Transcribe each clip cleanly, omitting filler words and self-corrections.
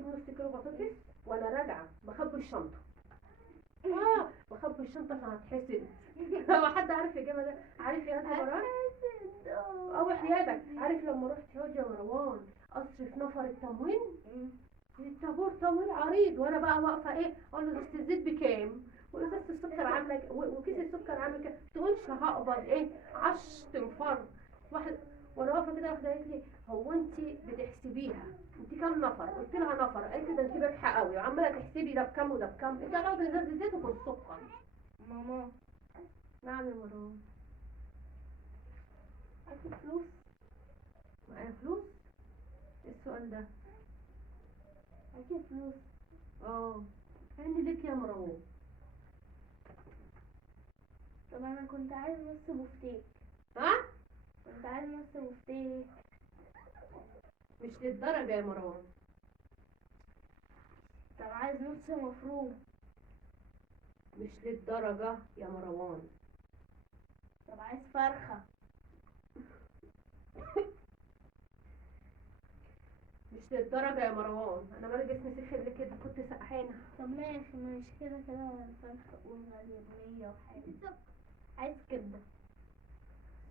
اجيب نص كيلو بطاطس وانا راجعه بخبي الشنطه. بخبي الشنطه عشان هتحسد. هو حد عارف يجيبها ده؟ عارف يا مروان؟ وحياتك عارف لما رحت يا مروان اصرف نفر التموين، الطابور طويل عريض، وانا بقى واقفه ايه اقول له ازازه الزيت بكام وازازه السكر عامله وكيس السكر عامل كام، تقولش هقبض ايه 10 تنفار واحد. وانا واقفه كده واحده قالت لي هو انت بتحسبيها انت كام نفر؟ قلت لها نفر. قالت لي ده انت بجحه قوي وعماله تحسبي ده بكام وده بكام. انت هتاخدي ازازه الزيت والسكر. ماما نعم يا مروان. معاكي فلوس؟ معايا فلوس؟ ايه السؤال ده؟ معاكي فلوس؟ عندي ليك يا مروان. طب انا كنت عايز نص بفتيك. كنت عايز نص بفتيك. مش للدرجه يا مروان. طب عايز نص مفروم. مش للدرجه يا مروان. طب عايز فرخه. مش للدرجة يا مروان. انا مالي جسمي سخن ليه كده؟ كنت سقحانة. طب ماشي مش كده الفرخه قول غالية ب100 وحاجة. عايز كبدة.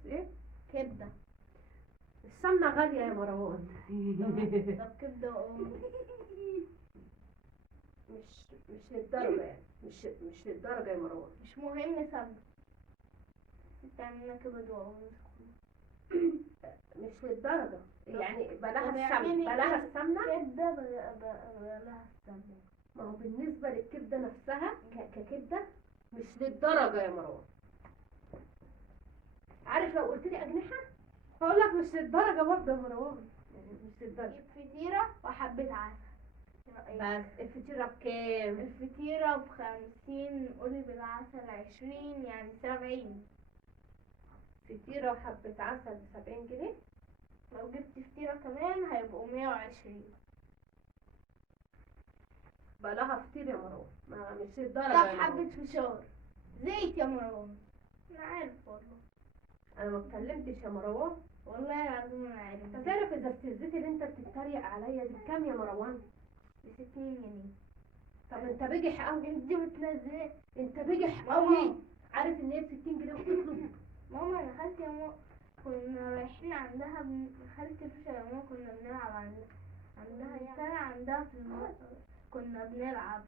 ايه؟ كبدة. السمنة غالية يا مروان. طب كبدة مش للدرجة يعني. مش للدرجة يا مروان. مش مهم سمنة. تعملنا كبدة مش للدرجة يعني. بلاها السمنة. كبدة بلاها السمنة. ما هو بالنسبة للكبدة نفسها ككبدة مش للدرجة يا مروان. عارف لو قلت لي أجنحة هقول لك مش للدرجة برضه يا مروان. يعني مش للدرجة. فطيرة وحبة عسل. بس الفطيرة بكام؟ الفطيرة ب50. قولي بالعسل 20 يعني 70. فطيرة وحبة عسل ب70 جنيه. لو جبت فطيرة كمان هيبقوا 120. بلاها فطير يا مروان. ما مش للدرجة طب يا حبة مروان. فشار زيت يا مروان. انا عارف والله. انا ما اتكلمتش يا مروان. والله العظيم انا عارف. انت تعرف ازازة الزيت اللي انت بتتريق عليا دي بكام يا مروان؟ ب60 جنيه. طب انت بجح قوي. انت بتنزلي. انت بجح قوي. عارف ان هي ب60 جنيه وبتطلب. ماما انا خالتي يا ماما كنا رايحين عندها خالتي فشل يا ماما كنا بنلعب عندها يعني. فانا عندها في كنا بنلعب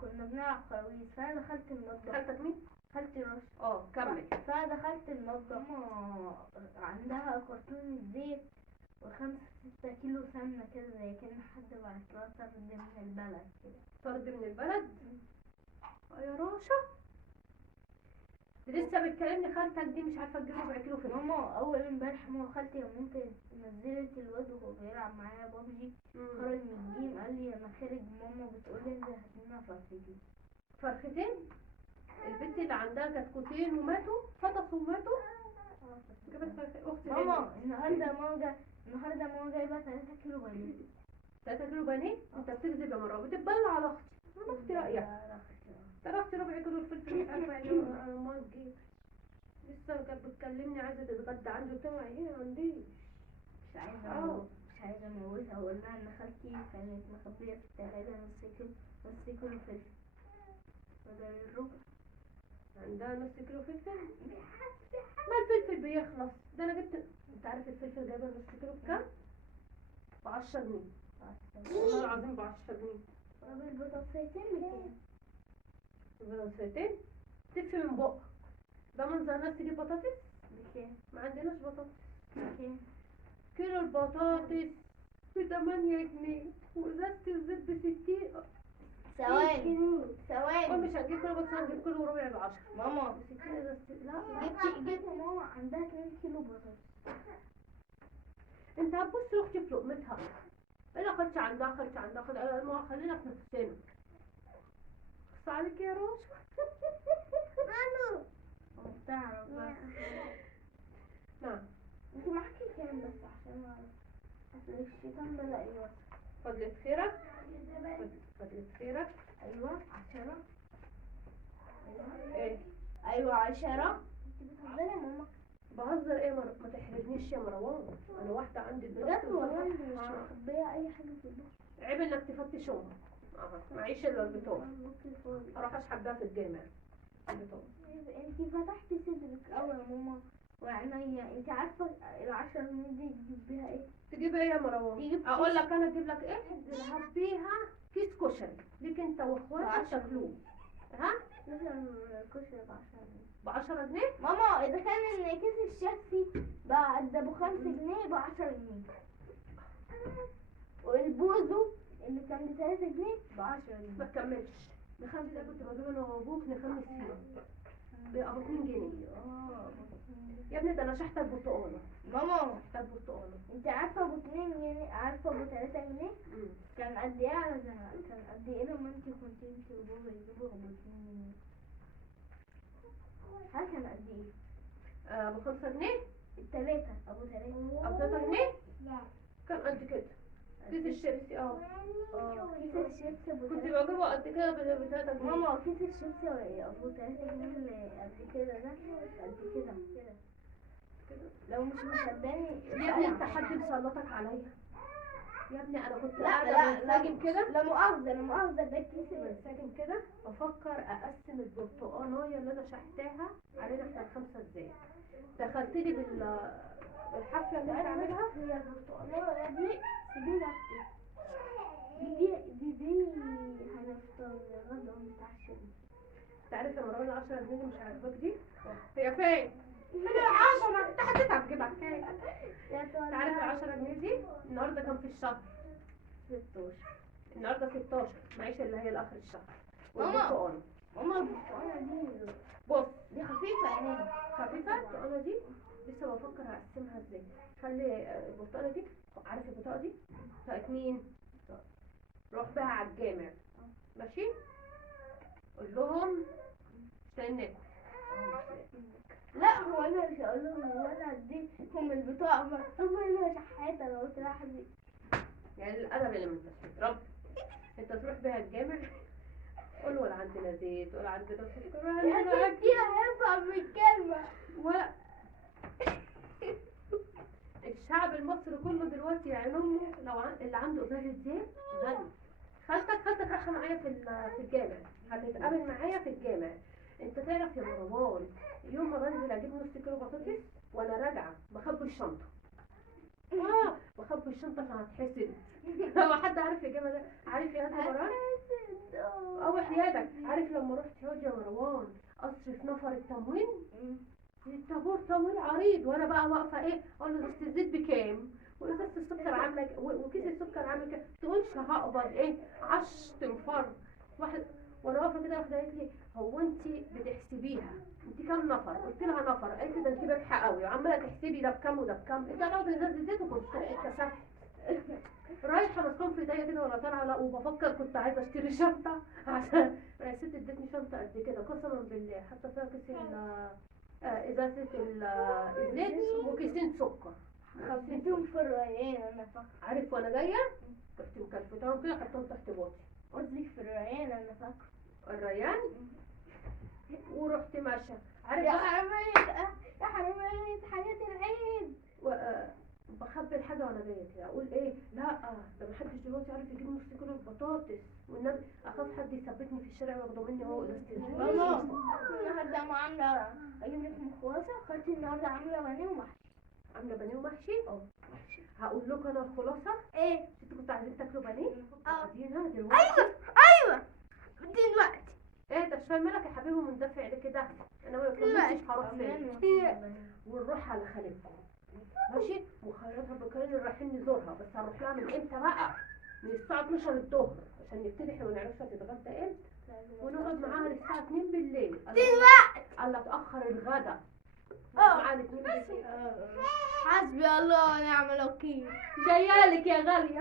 كنا بنلعب خلاويص. فانا دخلت المطبخ. خالتك مين؟ خالتي رشا. كمل. فانا دخلت المطبخ. ماما عندها كرتون زيت و5-6 كيلو سمنة كده زي كأن حد بعت لها طرد من البلد كده. طرد من البلد؟ يا راشا دي لسه بتكلمني خالتك دي مش عارفه تجيب ربع كيلو فلفل. ماما اول امبارح ماما خالتي ممكن نزلت الواد وهو بيلعب معايا بابجي. خرج من الجيم قال لي انا خارج. ماما بتقولي انت هتدينا فرختين. فرختين؟ البنت اللي عندها كتكوتين وماتوا فطسوا وماتوا. جابت فرختين. اختي ماما النهارده ماما جايبه 3 كيلو بانيه. 3 كيلو بانيه؟ انت بتكذب يا مروه. بتتبلع على اختي. انا اختي رايها. طرحتي ربع كيلو الفلفل مش عارفه يعني انا ما تجيب. لسه كانت بتكلمني عايزه تتغدى عندي قلت لها ايه ما عنديش. مش عايزه اموتها واقول لها ان خالتي كانت مخبيه في التلاجة نص كيلو فلفل بدل الربع. عندها نص كيلو فلفل. ما الفلفل بيخلص ده. انا جبت. انت عارف الفلفل جايبه نص كيلو بكام؟ ب10 جنيه. والله العظيم ب10 جنيه. طب البطاطسيتين بكام؟ البطاطسيتين تلفي من بقك. ده منظر ناس تجيب بطاطس؟ بكام؟ ما عندناش بطاطس. بكام؟ كيلو البطاطس ب8 جنيه وازازة الزيت ب60. ثواني. قول مش هنجيب كيلو بطاطس هنجيب كيلو وربع ب10. ماما ب60 ازازة. لا جبت ماما عندها 2 كيلو بطاطس. انت هتبص لاختي في لقمتها. انا خدش عندها خلينا في نفسنا. بص عليك يا روش. بتعرف بس. نعم. انت معاكي كام بس عشان اعرف. اصل الشيطان بدأ يوسع. فضلة خيرك. فضلة خيرك. ايوه 10. ايه؟ ايوه 10. انت بتهزري يا ماما. بهزر ايه ما تحرجنيش يا مروان. انا واحدة عندي الضغط بجد والله مخبيه اي حاجه في البيت. عيب انك تفتش امك. معيش الا البطاقه. ممكن فاضي. اروح اشحت بيها في الجامع البطاقه. انتي فتحتي صدرك قوي يا ماما وعينيا. انتي عارفه ال10 جنيه دي تجيب بيها ايه؟ تجيب ايه يا مروان؟ تجيب اقول لك انا اجيب لك ايه؟ تذهب بيها كيس كشري ليك انت واخواتك تاكلوه. ها؟ مثلا كشري ب10 جنيه. ب10 جنيه؟ ماما اذا كان ان كيس الشيبسي بقى قد ابو 5 جنيه ب10 جنيه. والبوزو اللي كان ب3 جنيه ب10 جنيه. ما تكملش. نخمس ده كنت بجيب انا وابوك نخمس فيه. بقى ب 2 جنيه. يا ابني ده انا شحت البرتقاله. ماما شحت البرتقاله. انت عارفه ابو 2 جنيه، عارفه ابو 3 جنيه كان قد ايه على زمان؟ كان قد ايه لما انت كنت انت وبابا يجيبوا ابو 2 جنيه؟ ها كان قد ايه؟ ب 5 جنيه؟ التلاتة ابو 3. ابو 3 جنيه؟ لا كان قد كده. كيس الشيبسي كيس الشيبسي ابو كنت 3. بجيبه قد كده ب 3 جنيه. ماما كيس الشيبسي ابو 3 جنيه اللي قد كده ده قد كده كده. لو مش مصدقني يا ابني انت حد مسلطك عليا؟ يا ابني انا كنت لا قاعده بنسجم كده. لا مؤاخذة لا مؤاخذة ده الكيس اللي بنسجم كده بفكر اقسم البرتقانايه اللي انا شحتاها علينا احنا الخمسه ازاي. دخلت لي بالحفله اللي انت عاملها. هي البرتقالة دي سيبيه نفسي. دي هنفطر غدا ونتعشى. انت عارف يا مروان 10 جنيه اللي مش عاجباك دي؟ هي فين؟ فين ال10؟ انت حطيتها في جيبك فين؟ انت عارف ال10 جنيه دي النهارده كام في الشهر؟ 16. النهارده 16 معيش اللي هي لاخر الشهر. ماما. والبرتقانه ماما البرتقالة دي بص دي خفيفة يعني. خفيفه. البرتقانه دي لسه بفكر اقسمها ازاي. خلي البرتقانه دي، عارف البطاقه دي بتاعت مين؟ روح بقى على الجامع ماشي، قول لهم استناكم. لا هو انا مش هقول لهم هو انا اديهم البطاقة مكتوبة هنا شحاتة لو قلت لها حبيبي. يعني الادب اللي من تسويق رب انت تروح بيها الجامع قول ولا عندنا زيت ولا عندنا سكر ولا يا عندنا ستي هينفع بالكلمة. ولا الشعب المصري كله دلوقتي يا عين امه لو اللي عنده ازازه زيت غني. خالتك رايحه معايا في الجامع، هتتقابل معايا في الجامع. انت تعرف يا مروان يوم ما بنزل اجيب نص كيلو بطاطس وانا راجعه بخبي الشنطه. بخبي الشنطه عشان هتحسد. هو حد عارف يجيبها ده؟ عارف يا مروان؟ وحياتك عارف لما رحت هوج يا مروان اصرف نفر التموين؟ الطابور طويل عريض وانا بقى واقفه ايه اقول له ازازه الزيت بكام وازازه السكر عامله وكيس السكر عامل كام. تقولش هقبض ايه 10 تنفر واحد. وانا واقفه كده واحده قالت لي هو انت بتحسبيها انت كام نفر؟ قلت لها نفر. قالت لي ده انت بجحه قوي وعماله تحسبي ده بكام وده بكام. انت هتاخدي ازازه زيت وكنت اتكسفت. رايحه ماسكون في ايديا كده وانا طالعه لا وبفكر كنت عايزه اشتري شنطه عشان الست ادتني شنطه قد كده قسما بالله حتى فيها كيس ازازه الزيت وكيسين سكر. خبيتهم في الريان انا فاكرة. عارف وانا جايه رحت مكلفتهم كده حطيتهم تحت باطي. قصدك في الريان انا فاكرة. الريان ورحت ماشيه. عارف يا حرامية يا حرامية حاجات العيد. بخبي الحاجه وانا جايه كده اقول ايه لا ده محدش دلوقتي عارف يجيب نص كيلو البطاطس والنبي اخاف حد يثبتني في الشارع وياخدوا مني هو ازازه الزيت. ماما النهارده ما عاملة اجيب لك مخوصة. خالتي النهارده عاملة بانيه ومحشي. عامله بانيه ومحشي. هقول لكم انا الخلاصه. ايه انتوا كنتوا عايزين تاكلوا بانيه؟ قاعدين دلوقتي. ايوه دلوقتي. ايه ده مش فاهم مالك يا حبيبي مندفع ليه كده؟ انا ما كملتش هروح فين. ونروح على خالتكم ماشي وخيرتها بكرين رايحين نزورها بس هنروح لها من امتى بقى؟ من الساعه 12 الظهر عشان نبتدي احنا ونعرفها تتغدى امتى ونقعد معاها للساعه 2 بالليل. دلوقتي الله تاخر الغدا معاها 2 بالليل. حسبي الله ونعم الوكيل. جايالك يا غاليه.